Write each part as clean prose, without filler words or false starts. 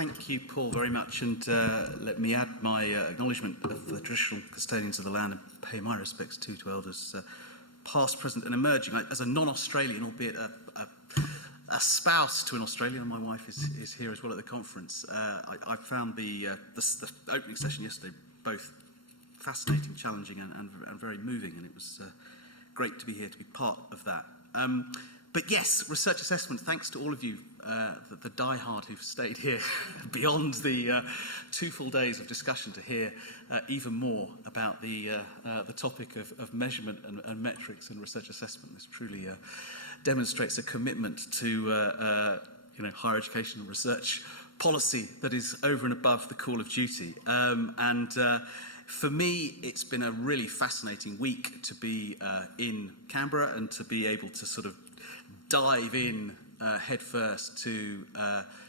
Thank you, Paul, very much, and let me add my acknowledgement of the traditional custodians of the land and pay my respects to elders past, present and emerging. As a non-Australian, albeit a spouse to an Australian, and my wife is here as well at the conference, I found the opening session yesterday both fascinating, challenging and very moving, and it was great to be here to be part of that. But yes, research assessment, thanks to all of you, the diehard who've stayed here beyond the 2 full days of discussion to hear even more about the topic of measurement and metrics in research assessment. This truly demonstrates a commitment to higher education and research policy that is over and above the call of duty. For me, it's been a really fascinating week to be in Canberra and to be able to sort of dive in head first to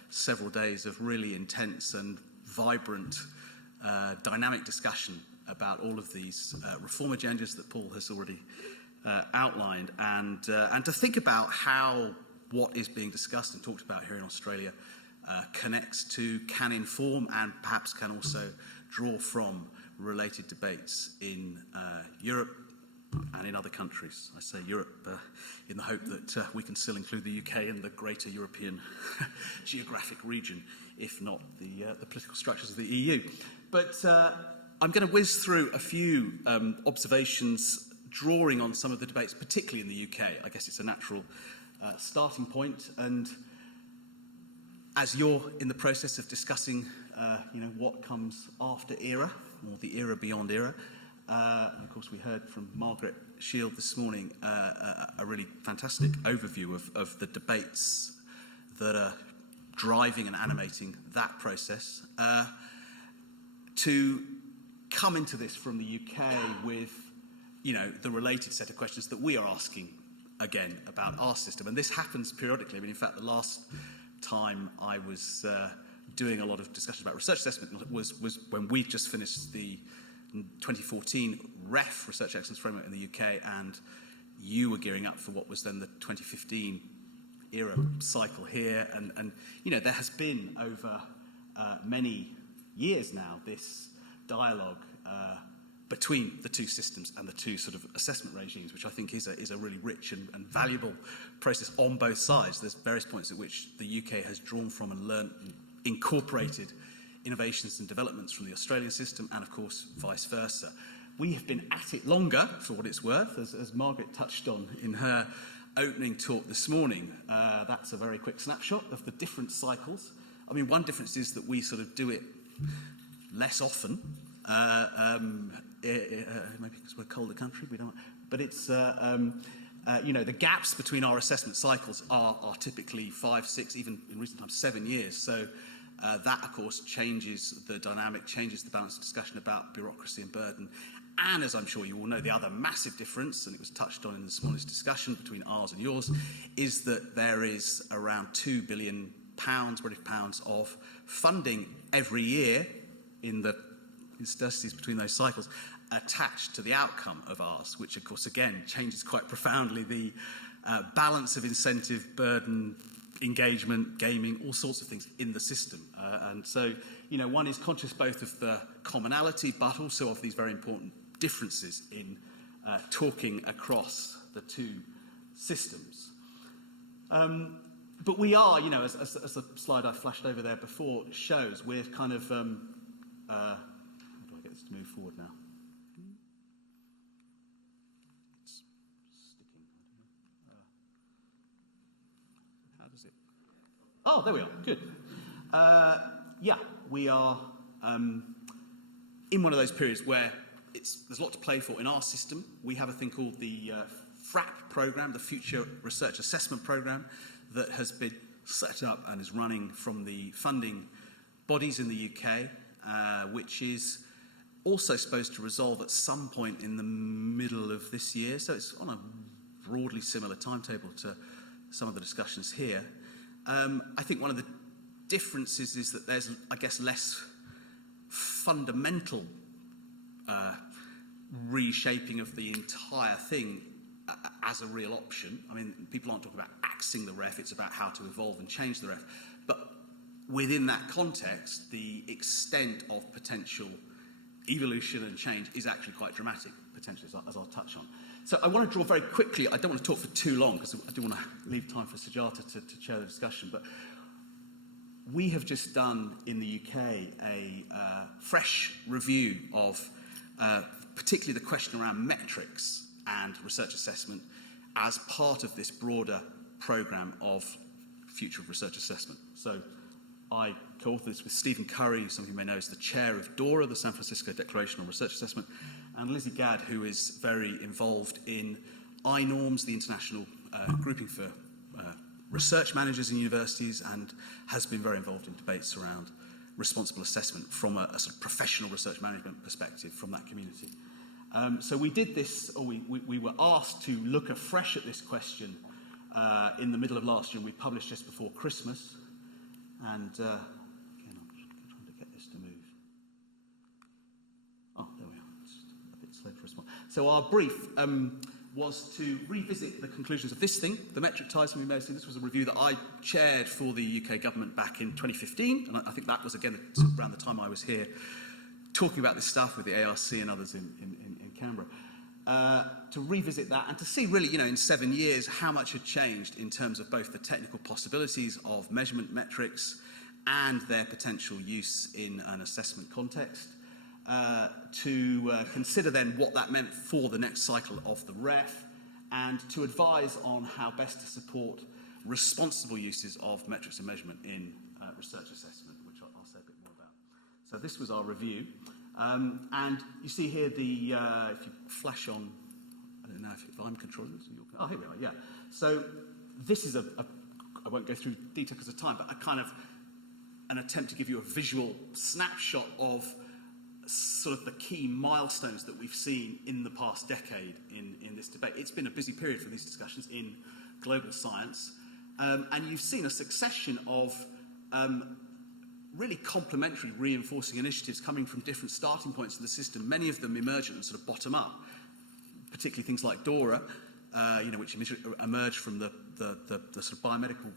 several days of really intense and vibrant, dynamic discussion about all of these reform agendas that Paul has already outlined, and to think about how what is being discussed and talked about here in Australia connects to, can inform, and perhaps can also draw from related debates in Europe and in other countries. I say Europe in the hope that we can still include the UK in the greater European geographic region, if not the political structures of the EU. But I'm going to whiz through a few observations drawing on some of the debates, particularly in the UK. I guess it's a natural starting point, and as you're in the process of discussing what comes after ERA, or the era beyond ERA, and of course we heard from Margaret Shield this morning a really fantastic overview of the debates that are driving and animating that process. To come into this from the UK with the related set of questions that we are asking again about our system, and this happens periodically. I mean, in fact, the last time I was doing a lot of discussion about research assessment was when we just finished the 2014 REF, Research Excellence Framework in the UK, and you were gearing up for what was then the 2015 ERA cycle here, and there has been over many years now this dialogue between the two systems and the two sort of assessment regimes, which I think is a really rich and valuable process on both sides. There's various points at which the UK has drawn from and learned and incorporated innovations and developments from the Australian system, and of course vice versa. We have been at it longer, for what it's worth, as Margaret touched on in her opening talk this morning. That's a very quick snapshot of the different cycles. I mean, one difference is that we sort of do it less often, maybe because we're a colder country, we don't, but it's the gaps between our assessment cycles are typically 5, 6, even in recent times 7 years. So that, of course, changes the dynamic, changes the balance of discussion about bureaucracy and burden. And as I'm sure you all know, the other massive difference, and it was touched on in this morning's discussion between ours and yours, is that there is around £2 billion, British pounds, of funding every year in the interstices between those cycles attached to the outcome of ours, which of course again changes quite profoundly the balance of incentive, burden, engagement, gaming, all sorts of things in the system. And so, one is conscious both of the commonality, but also of these very important differences in talking across the two systems. But we are, as the slide I flashed over there before shows, we're kind of, how do I get this to move forward now? It's sticking, how does it? Oh, there we are, good. We are in one of those periods where there's a lot to play for in our system. We have a thing called the FRAP programme, the Future Research Assessment Programme, that has been set up and is running from the funding bodies in the UK, which is also supposed to resolve at some point in the middle of this year. So it's on a broadly similar timetable to some of the discussions here. I think one of the differences is that there's, I guess, less fundamental reshaping of the entire thing as a real option. I mean, people aren't talking about axing the REF, it's about how to evolve and change the REF. But within that context, the extent of potential evolution and change is actually quite dramatic, potentially, as I'll touch on. So I want to draw very quickly, I don't want to talk for too long because I do want to leave time for Sujata to chair the discussion, but we have just done in the UK a fresh review of particularly the question around metrics and research assessment as part of this broader programme of future of research assessment. So I co-authored this with Stephen Curry, who some of you may know is the chair of DORA, the San Francisco Declaration on Research Assessment, and Lizzie Gadd, who is very involved in iNorms, the international grouping for research managers in universities, and has been very involved in debates around responsible assessment from a sort of professional research management perspective from that community. So we did this, or we were asked to look afresh at this question in the middle of last year, and we published just before Christmas. And again, I'm trying to get this to move. Oh, there we are. It's a bit slow to respond. So our brief was to revisit the conclusions of this thing, the metric ties. We may have seen this was a review that I chaired for the UK government back in 2015, and I think that was again around the time I was here talking about this stuff with the ARC and others in Canberra. To revisit that and to see really, in 7 years, how much had changed in terms of both the technical possibilities of measurement metrics and their potential use in an assessment context. To consider then what that meant for the next cycle of the REF, and to advise on how best to support responsible uses of metrics and measurement in research assessment, which I'll say a bit more about. So this was our review. And you see here if you flash on, I don't know if I'm controlling this. Oh, here we are, yeah. So this is I won't go through detail because of time, but an attempt to give you a visual snapshot of sort of the key milestones that we've seen in the past decade in this debate. It's been a busy period for these discussions in global science, and you've seen a succession of really complementary reinforcing initiatives coming from different starting points in the system, many of them emergent and sort of bottom up, particularly things like DORA, which emerged from the sort of biomedical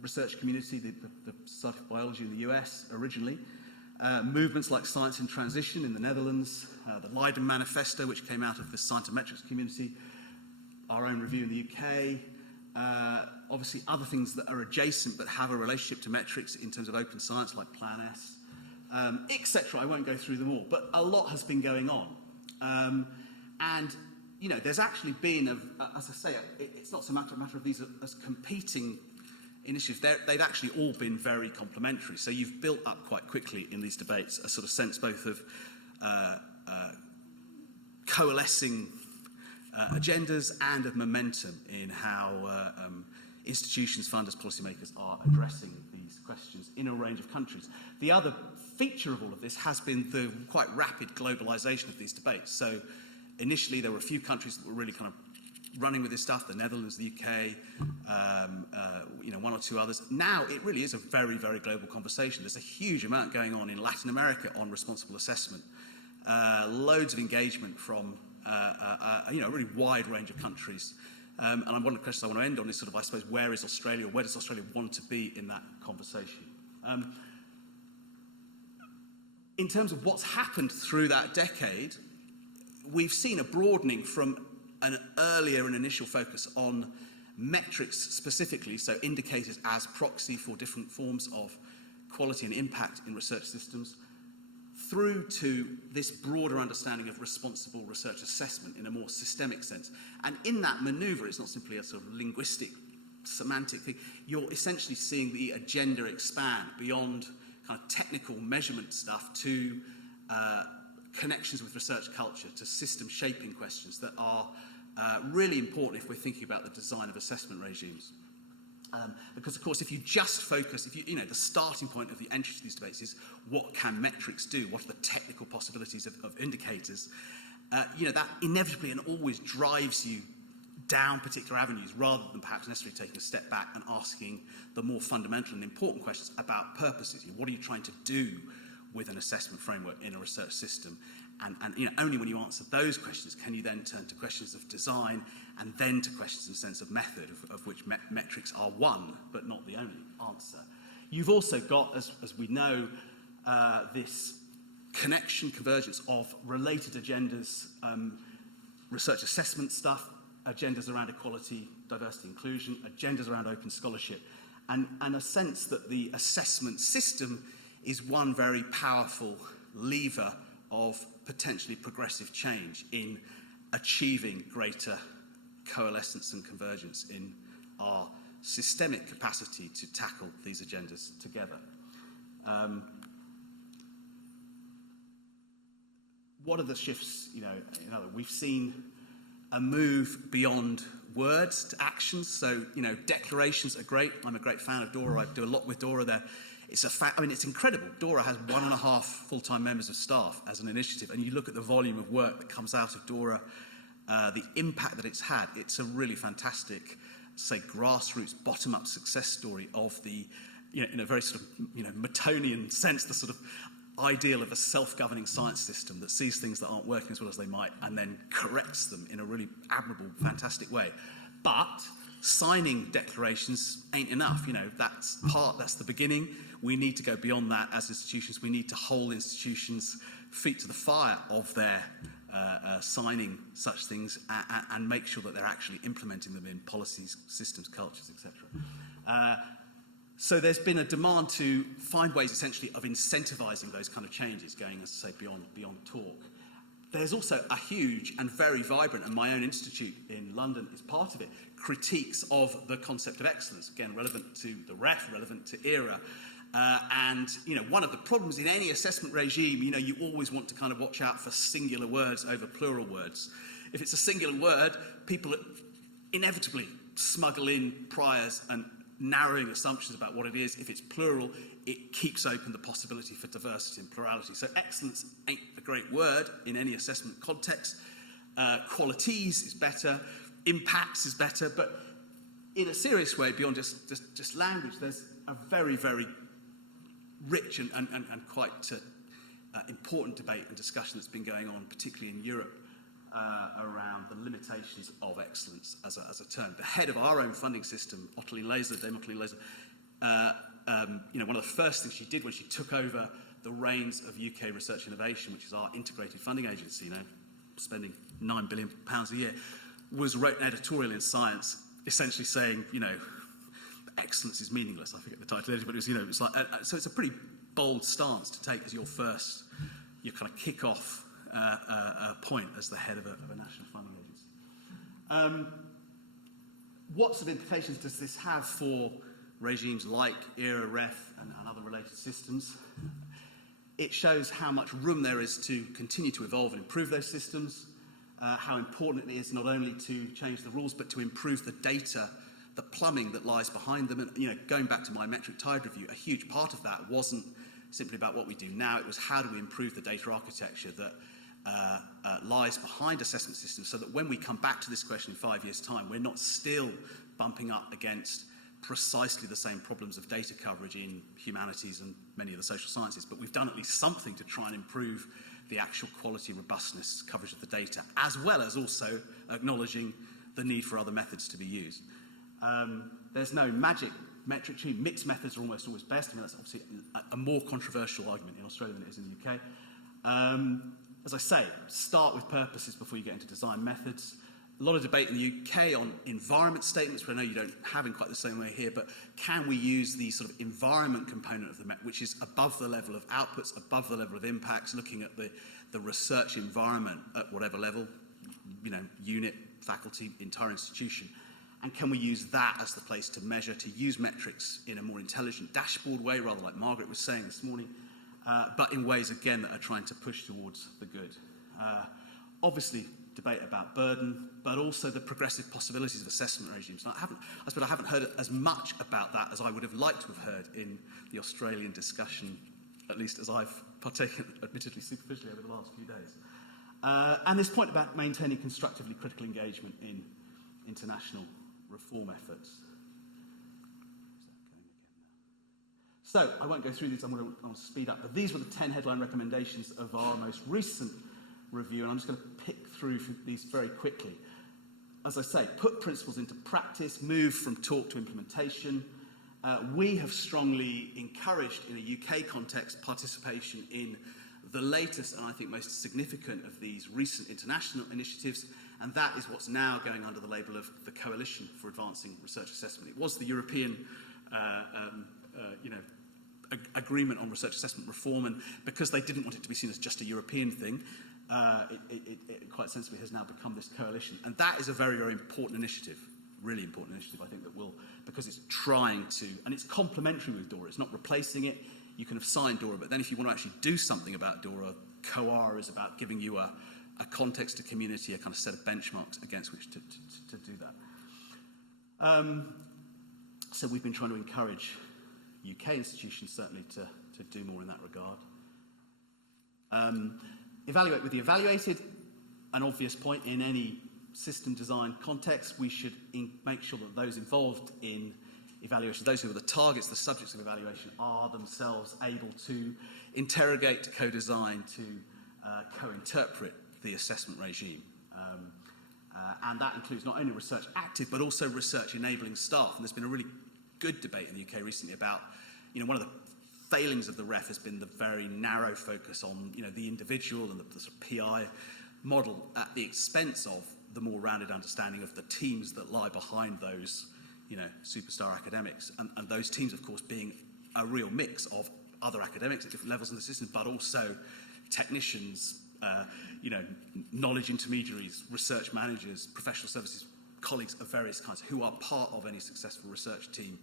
research community, the Society of Biology in the US originally, movements like Science in Transition in the Netherlands, the Leiden Manifesto, which came out of the scientometrics community, our own review in the UK, obviously other things that are adjacent but have a relationship to metrics in terms of open science like Plan S, etc. I won't go through them all, but a lot has been going on. And there's actually been, as I say, it's not so much a matter of these as competing initiatives. They've actually all been very complementary. So you've built up quite quickly in these debates a sort of sense both of coalescing agendas and of momentum in how institutions, funders, policymakers are addressing these questions in a range of countries. The other feature of all of this has been the quite rapid globalisation of these debates. So initially there were a few countries that were really kind of running with this stuff, the Netherlands, the UK, one or two others. Now it really is a very, very global conversation. There's a huge amount going on in Latin America on responsible assessment. Loads of engagement from a really wide range of countries. And one of the questions I want to end on is sort of, I suppose, where is Australia? Where does Australia want to be in that conversation? In terms of what's happened through that decade, we've seen a broadening from an earlier and initial focus on metrics specifically, so indicators as proxy for different forms of quality and impact in research systems, through to this broader understanding of responsible research assessment in a more systemic sense. And in that manoeuvre, it's not simply a sort of linguistic, semantic thing. You're essentially seeing the agenda expand beyond kind of technical measurement stuff to connections with research culture, to system shaping questions that are really important if we're thinking about the design of assessment regimes. Because, of course, if you just focus, the starting point of the entry to these debates is what can metrics do? What are the technical possibilities of indicators? That inevitably and always drives you down particular avenues rather than perhaps necessarily taking a step back and asking the more fundamental and important questions about purposes. What are you trying to do with an assessment framework in a research system? And only when you answer those questions can you then turn to questions of design and then to questions in the sense of method, of which metrics are one, but not the only answer. You've also got, as we know, this connection, convergence of related agendas, research assessment stuff, agendas around equality, diversity, inclusion, agendas around open scholarship, and a sense that the assessment system is one very powerful lever of potentially progressive change in achieving greater coalescence and convergence in our systemic capacity to tackle these agendas together. What are the shifts? We've seen a move beyond words to actions. So, declarations are great. I'm a great fan of Dora. I do a lot with Dora there. It's it's incredible. Dora has 1.5 full-time members of staff as an initiative, and you look at the volume of work that comes out of Dora, the impact that it's had. It's a really fantastic, say, grassroots, bottom-up success story of the, in a very sort of, Metonian sense, the sort of ideal of a self-governing science system that sees things that aren't working as well as they might and then corrects them in a really admirable, fantastic way. But signing declarations ain't enough. That's the beginning. We need to go beyond that as institutions. We need to hold institutions' feet to the fire of their signing such things and make sure that they're actually implementing them in policies, systems, cultures, etc. So there's been a demand to find ways, essentially, of incentivising those kind of changes, going, as I say, beyond talk. There's also a huge and very vibrant, and my own institute in London is part of it, critiques of the concept of excellence, again, relevant to the REF, relevant to ERA. And one of the problems in any assessment regime, you always want to kind of watch out for singular words over plural words. If it's a singular word, people inevitably smuggle in priors and narrowing assumptions about what it is. If it's plural, it keeps open the possibility for diversity and plurality. So excellence ain't a great word in any assessment context. Qualities is better. Impacts is better. But in a serious way, beyond just language, there's a very, very rich and quite important debate and discussion that's been going on, particularly in Europe, around the limitations of excellence as a term. The head of our own funding system, Dame Ottilie Laser, one of the first things she did when she took over the reins of UK Research Innovation, which is our integrated funding agency, spending £9 billion a year, was wrote an editorial in Science, essentially saying, excellence is meaningless. I forget the title, but it was, it's like, so it's a pretty bold stance to take as your kind of kick-off point as the head of a national funding agency. What sort of implications does this have for regimes like ERA, REF, and other related systems? It shows how much room there is to continue to evolve and improve those systems, how important it is not only to change the rules, but to improve the data, the plumbing that lies behind them. And going back to my metric tide review, a huge part of that wasn't simply about what we do now. It was how do we improve the data architecture that lies behind assessment systems, so that when we come back to this question in 5 years' time, we're not still bumping up against precisely the same problems of data coverage in humanities and many of the social sciences, but we've done at least something to try and improve the actual quality, robustness, coverage of the data, as well as also acknowledging the need for other methods to be used. There's no magic metric tree. Mixed methods are almost always best. That's obviously a more controversial argument in Australia than it is in the UK. As I say, start with purposes before you get into design methods. A lot of debate in the UK on environment statements, which I know you don't have in quite the same way here, but can we use the sort of environment component of the which is above the level of outputs, above the level of impacts, looking at the research environment at whatever level, unit, faculty, entire institution, and can we use that as the place to measure, to use metrics in a more intelligent dashboard way, rather like Margaret was saying this morning, but in ways, again, that are trying to push towards the good. Obviously, debate about burden, but also the progressive possibilities of assessment regimes. And I haven't heard as much about that as I would have liked to have heard in the Australian discussion, at least as I've partaken, admittedly superficially, over the last few days. And this point about maintaining constructively critical engagement in international reform efforts. So, I won't go through these, I'm going to speed up, but these were the 10 headline recommendations of our most recent review, and I'm just going to pick through these very quickly. As I say, put principles into practice, move from talk to implementation, We have strongly encouraged, in a UK context, participation in the latest and I think most significant of these recent international initiatives, and that is what's now going under the label of the Coalition for Advancing Research Assessment. It was the European agreement on research assessment reform, and because they didn't want it to be seen as just a European thing, it quite sensibly has now become this coalition. And that is a very, very important initiative, really important initiative, I think, that will, because it's trying to, and it's complementary with DORA, it's not replacing it. You can have signed DORA, but then if you want to actually do something about DORA, COAR is about giving you a context, a community, a kind of set of benchmarks against which to do that. So we've been trying to encourage UK institutions certainly to do more in that regard. Evaluate with the evaluated, an obvious point in any system design context. We should make sure that those involved in evaluation, those who are the targets, the subjects of evaluation, are themselves able to interrogate, to co-design, to co-interpret the assessment regime. And that includes not only research active, but also research enabling staff. And there's been a really good debate in the UK recently about, one of the failings of the REF has been the very narrow focus on, the individual and the sort of PI model at the expense of the more rounded understanding of the teams that lie behind those, superstar academics. And those teams, of course, being a real mix of other academics at different levels in the system, but also technicians, knowledge intermediaries, research managers, professional services colleagues of various kinds who are part of any successful research team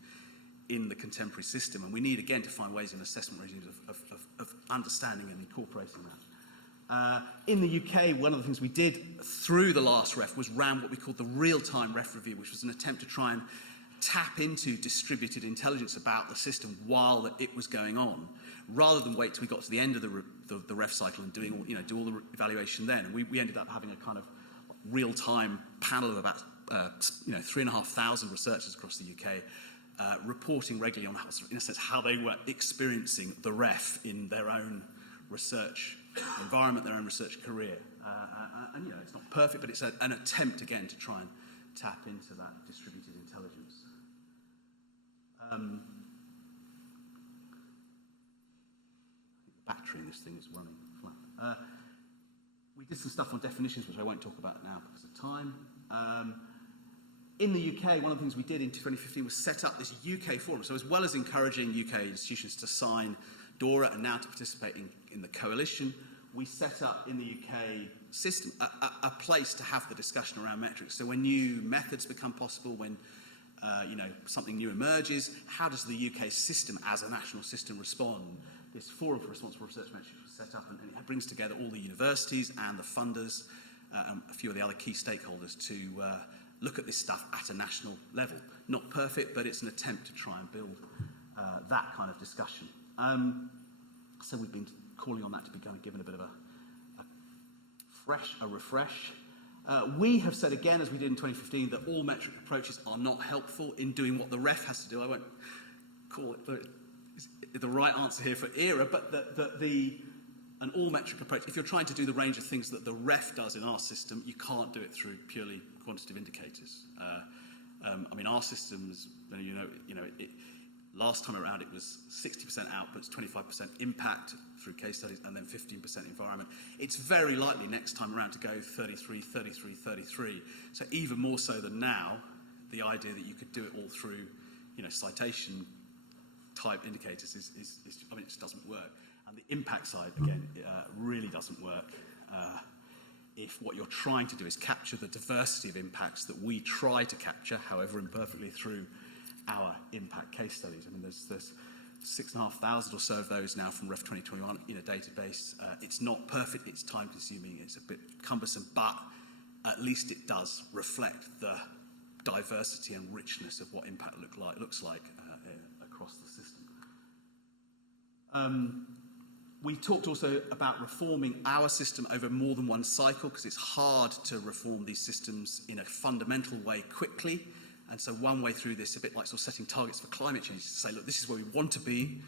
in the contemporary system. And we need, again, to find ways in assessment regimes of understanding and incorporating that. In the UK, one of the things we did through the last REF was ran what we called the real-time REF review, which was an attempt to try and tap into distributed intelligence about the system while it was going on, rather than wait till we got to the end of the REF cycle and do all the evaluation then. And we ended up having a kind of real-time panel of about 3,500 researchers across the UK, reporting regularly on how, in a sense, how they were experiencing the REF in their own research environment, their own research career. And it's not perfect, but it's an attempt again to try and tap into that distributed intelligence. The battery in this thing is running flat. We did some stuff on definitions, which I won't talk about now because of time. In the UK, one of the things we did in 2015 was set up this UK forum. So as well as encouraging UK institutions to sign DORA and now to participate in the coalition, we set up in the UK system a place to have the discussion around metrics. So when new methods become possible, when something new emerges, how does the UK system as a national system respond? This Forum for Responsible Research Metrics was set up, and it brings together all the universities and the funders and a few of the other key stakeholders to look at this stuff at a national level. Not perfect, but it's an attempt to try and build that kind of discussion. So we've been calling on that to be given a bit of a refresh. We have said again, as we did in 2015, that all metric approaches are not helpful in doing what the REF has to do. I won't call it the right answer here for ERA, but an all-metric approach, if you're trying to do the range of things that the REF does in our system, you can't do it through purely quantitative indicators. Our systems, last time around it was 60% outputs, 25% impact through case studies, and then 15% environment. It's very likely next time around to go 33, 33, 33. So even more so than now, the idea that you could do it all through, citation type indicators it just doesn't work. And the impact side, again, really doesn't work if what you're trying to do is capture the diversity of impacts that we try to capture, however imperfectly, through our impact case studies. There's 6,500 or so of those now from REF 2021 in a database. It's not perfect, it's time consuming, it's a bit cumbersome, but at least it does reflect the diversity and richness of what impact looks like across the system. We talked also about reforming our system over more than one cycle, because it's hard to reform these systems in a fundamental way quickly. And so one way through this, a bit like sort of setting targets for climate change, is to say, look, this is where we want to be,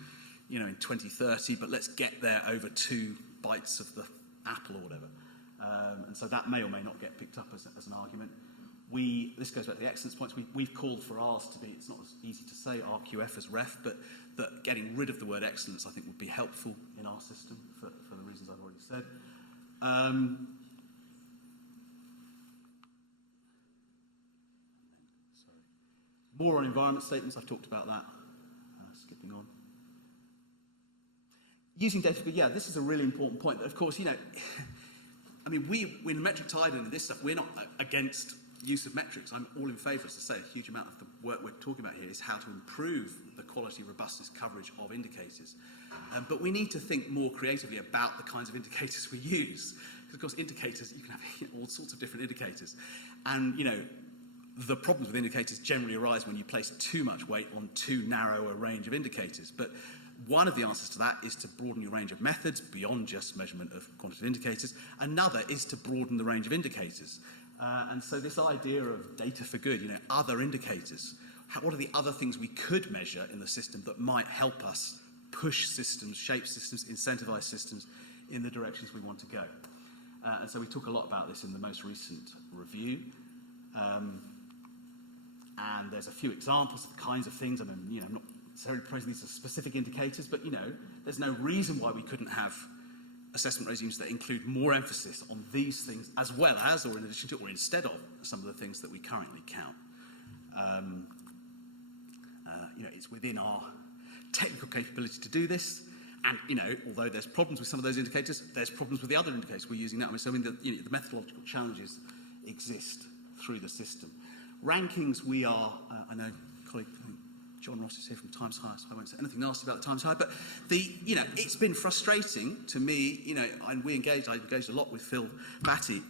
in 2030, but let's get there over 2 bites of the apple or whatever. And so that may or may not get picked up as an argument. this goes back to the excellence points, we've called for ours to be, it's not as easy to say RQF as ref, but that getting rid of the word excellence I think would be helpful in our system for the reasons I've already said. More on environment statements, I've talked about that. Skipping on. Using data for good, yeah, this is a really important point. Of course, you know, I mean, in metric tide and this stuff, we're not against use of metrics. I'm all in favour, as I say, a huge amount of the work we're talking about here is how to improve the quality, robustness, coverage of indicators. But we need to think more creatively about the kinds of indicators we use. Because, of course, indicators, you can have all sorts of different indicators. And, you know, the problems with indicators generally arise when you place too much weight on too narrow a range of indicators. But one of the answers to that is to broaden your range of methods beyond just measurement of quantitative indicators. Another is to broaden the range of indicators. And so this idea of data for good, you know, other indicators, what are the other things we could measure in the system that might help us push systems, shape systems, incentivize systems in the directions we want to go? And so we talk a lot about this in the most recent review. And there's a few examples of the kinds of things. I mean, you know, I'm not necessarily proposing these as specific indicators, but, you know, there's no reason why we couldn't have assessment regimes that include more emphasis on these things as well as, or in addition to, or instead of some of the things that we currently count. You know, it's within our technical capability to do this. And, you know, although there's problems with some of those indicators, there's problems with the other indicators we're using now. So, I mean, the methodological challenges exist through the system. Rankings, we are, I know colleague John Ross is here from Times Higher, so I won't say anything nasty about the Times Higher, but you know, it's been frustrating to me, you know, and I engaged a lot with Phil Batty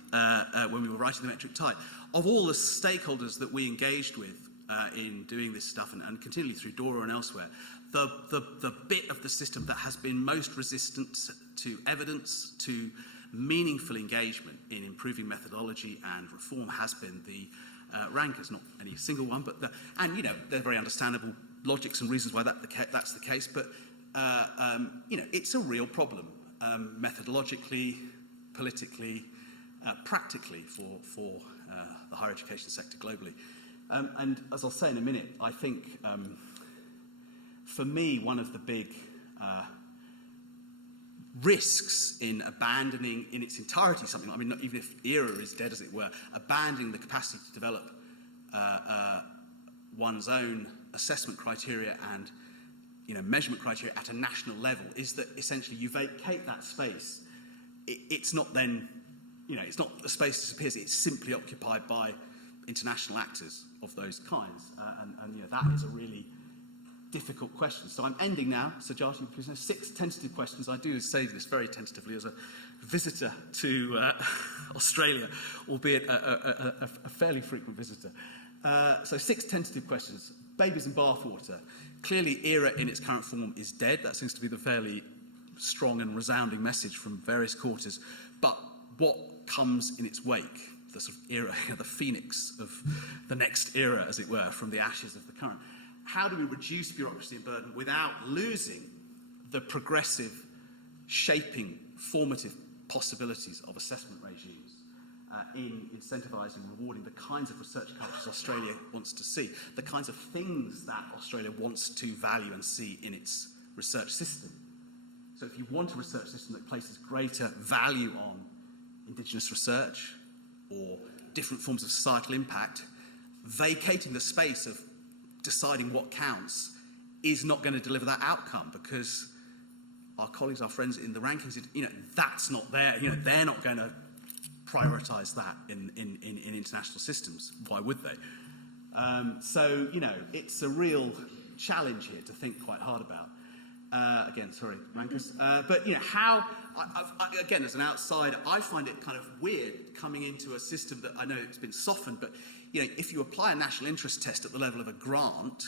when we were writing the metric tide. Of all the stakeholders that we engaged with in doing this stuff and continually through DORA and elsewhere, the bit of the system that has been most resistant to evidence, to meaningful engagement in improving methodology and reform has been the rankers, not any single one, but and you know, they're very understandable logics and reasons why that's the case, but you know, it's a real problem methodologically, politically, practically for the higher education sector globally. And as I'll say in a minute, I think for me, one of the big risks in abandoning in its entirety something, I mean, not even if ERA is dead, as it were, abandoning the capacity to develop one's own assessment criteria and, you know, measurement criteria at a national level, is that essentially you vacate that space. It's not then, you know, it's not the space disappears, it's simply occupied by international actors of those kinds. And you know, that is a really difficult question. So I'm ending now. So Josh, please know 6 tentative questions. I do say this very tentatively as a visitor to Australia, albeit a fairly frequent visitor. So 6 tentative questions. Babies in bathwater. Clearly, ERA in its current form is dead. That seems to be the fairly strong and resounding message from various quarters. But what comes in its wake? The sort of ERA, the phoenix of the next era, as it were, from the ashes of the current. How do we reduce bureaucracy and burden without losing the progressive, shaping, formative possibilities of assessment regimes in incentivising and rewarding the kinds of research cultures Australia wants to see, the kinds of things that Australia wants to value and see in its research system? So if you want a research system that places greater value on Indigenous research or different forms of societal impact, vacating the space of deciding what counts is not going to deliver that outcome, because our colleagues, our friends in the rankings, you know, that's not there. You know, they're not going to prioritise that in international systems. Why would they? So, you know, it's a real challenge here to think quite hard about. Again, sorry, rankers. But, you know, how, again, as an outsider, I find it kind of weird coming into a system that I know it's been softened, but, you know, if you apply a national interest test at the level of a grant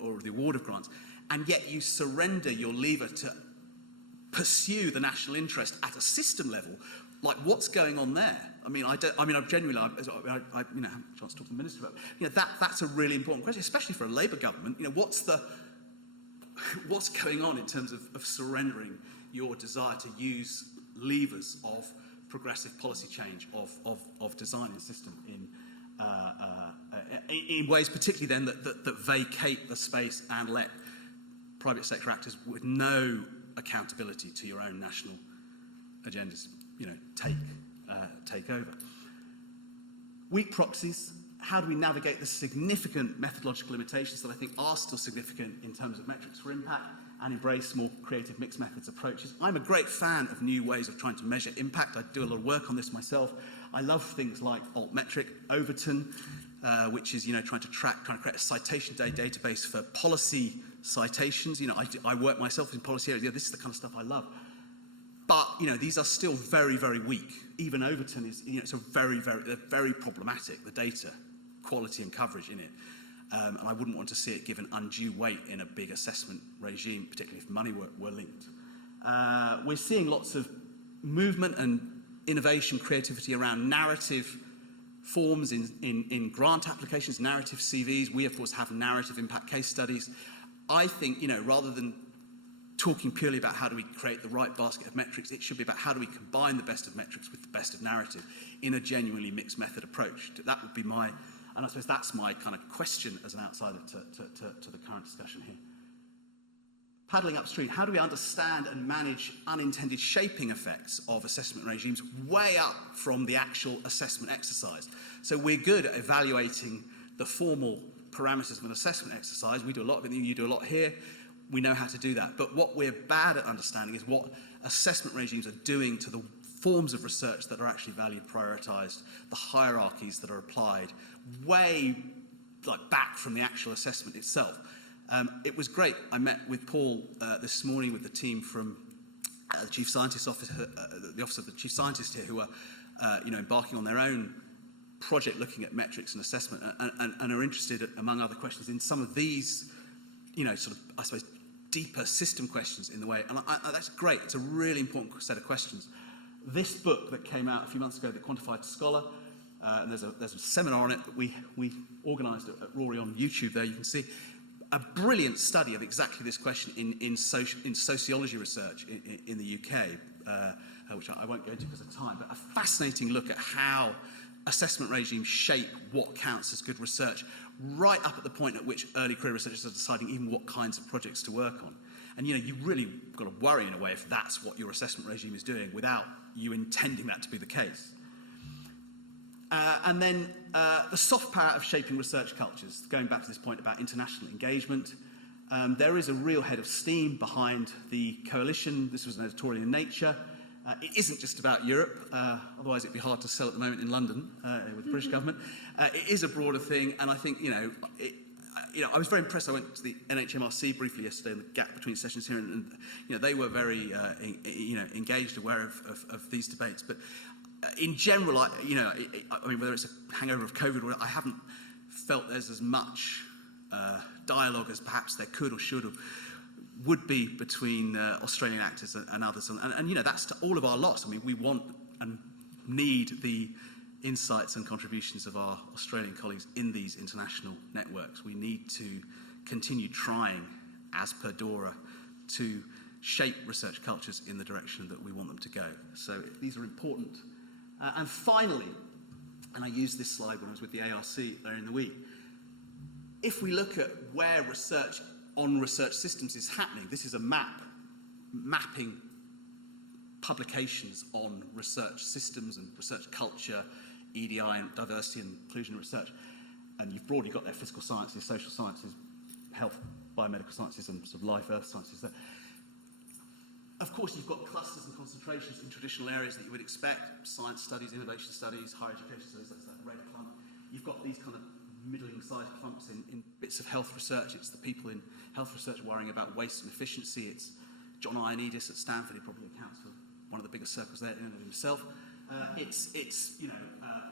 or the award of grants, and yet you surrender your lever to pursue the national interest at a system level, like what's going on there? I have genuinely, you know, I haven't a chance to talk to the minister about it. You know, that's a really important question, especially for a Labour government. You know, what's going on in terms of surrendering your desire to use levers of progressive policy change, of designing a system in in ways particularly then that vacate the space and let private sector actors with no accountability to your own national agendas, take over. Weak proxies. How do we navigate the significant methodological limitations that I think are still significant in terms of metrics for impact and embrace more creative mixed methods approaches? I'm a great fan of new ways of trying to measure impact. I do a lot of work on this myself. I love things like altmetric, Overton, which is trying to create a citation day database for policy citations. I work myself in policy areas. This is the kind of stuff I love. But these are still very, very weak. Even Overton is it's they're very problematic, the data quality and coverage in it. And I wouldn't want to see it given undue weight in a big assessment regime, particularly if money were linked. We're seeing lots of movement and innovation, creativity around narrative forms in grant applications, narrative CVs. We, of course, have narrative impact case studies. I think, rather than talking purely about how do we create the right basket of metrics, it should be about how do we combine the best of metrics with the best of narrative in a genuinely mixed method approach. That would be and I suppose that's my kind of question as an outsider to the current discussion here. Paddling upstream, how do we understand and manage unintended shaping effects of assessment regimes way up from the actual assessment exercise? So we're good at evaluating the formal parameters of an assessment exercise. We do a lot of it, you do a lot here. We know how to do that. But what we're bad at understanding is what assessment regimes are doing to the forms of research that are actually value prioritised, the hierarchies that are applied, way back from the actual assessment itself. It was great. I met with Paul this morning with the team from the Chief Scientist's Office, the Office of the Chief Scientist here, who are embarking on their own project looking at metrics and assessment and are interested, among other questions, in some of these, I suppose, deeper system questions in the way. And that's great. It's a really important set of questions. This book that came out a few months ago, The Quantified Scholar, and there's a seminar on it that we organised at Rory on YouTube there, you can see. A brilliant study of exactly this question in sociology research in the UK, which I won't go into because of time, but a fascinating look at how assessment regimes shape what counts as good research, right up at the point at which early career researchers are deciding even what kinds of projects to work on. And you really got to worry in a way if that's what your assessment regime is doing without you intending that to be the case. And then the soft power of shaping research cultures, going back to this point about international engagement. There is a real head of steam behind the coalition. This was an editorial in Nature. It isn't just about Europe, otherwise it'd be hard to sell at the moment in London with the British government. It is a broader thing, and I think, I was very impressed. I went to the NHMRC briefly yesterday in the gap between sessions here, and they were very, engaged, aware of these debates. But in general, I mean, whether it's a hangover of COVID or I haven't felt there's as much dialogue as perhaps there could or should or would be between Australian actors and others. And that's to all of our loss. I mean, we want and need the insights and contributions of our Australian colleagues in these international networks. We need to continue trying, as per DORA, to shape research cultures in the direction that we want them to go. So these are important. And finally, and I used this slide when I was with the ARC there in the week, if we look at where research on research systems is happening, this is a mapping publications on research systems and research culture, EDI and diversity and inclusion research. And you've broadly got their physical sciences, social sciences, health, biomedical sciences and sort of life earth sciences there. Of course, you've got clusters and concentrations in traditional areas that you would expect, science studies, innovation studies, higher education studies, that's that red clump. You've got these kind of middling-sized clumps in bits of health research. It's the people in health research worrying about waste and efficiency. It's John Ioannidis at Stanford, who probably accounts for one of the biggest circles there in and of himself. It's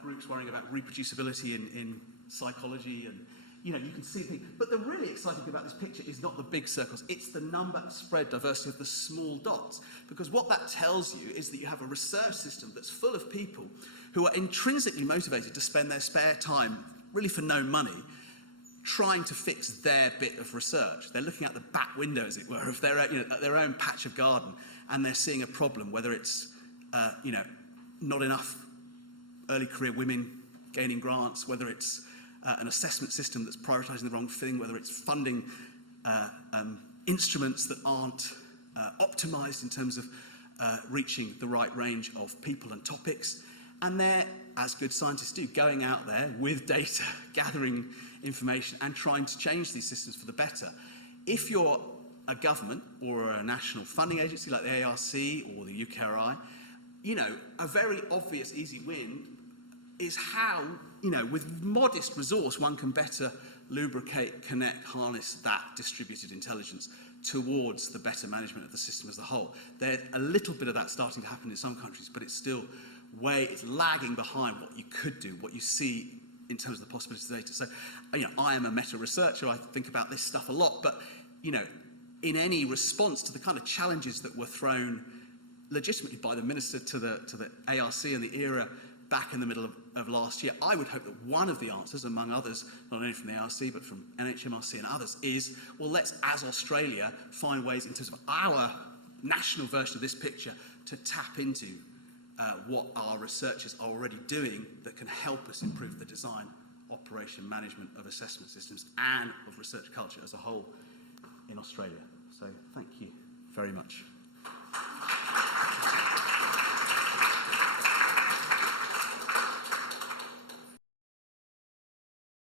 groups worrying about reproducibility in psychology, and you can see things. But the really exciting thing about this picture is not the big circles, it's the number, spread, diversity of the small dots. Because what that tells you is that you have a research system that's full of people who are intrinsically motivated to spend their spare time, really for no money, trying to fix their bit of research. They're looking out the back window, as it were, of their, at their own patch of garden, and they're seeing a problem, whether it's, not enough early career women gaining grants, whether it's an assessment system that's prioritising the wrong thing, whether it's funding instruments that aren't optimised in terms of reaching the right range of people and topics. And they're, as good scientists do, going out there with data, gathering information and trying to change these systems for the better. If you're a government or a national funding agency like the ARC or the UKRI, you know, a very obvious easy win is how, you know, with modest resource, one can better lubricate, connect, harness that distributed intelligence towards the better management of the system as a whole. There's a little bit of that starting to happen in some countries, but it's still it's lagging behind what you could do, what you see in terms of the possibilities of data. So, you know, I am a meta researcher, I think about this stuff a lot, but, you know, in any response to the kind of challenges that were thrown legitimately by the minister to the ARC and the ERA back in the middle of last year, I would hope that one of the answers, among others, not only from the ARC but from NHMRC and others, is, well, let's, as Australia, find ways in terms of our national version of this picture to tap into what our researchers are already doing that can help us improve the design, operation, management of assessment systems and of research culture as a whole in Australia. So thank you very much.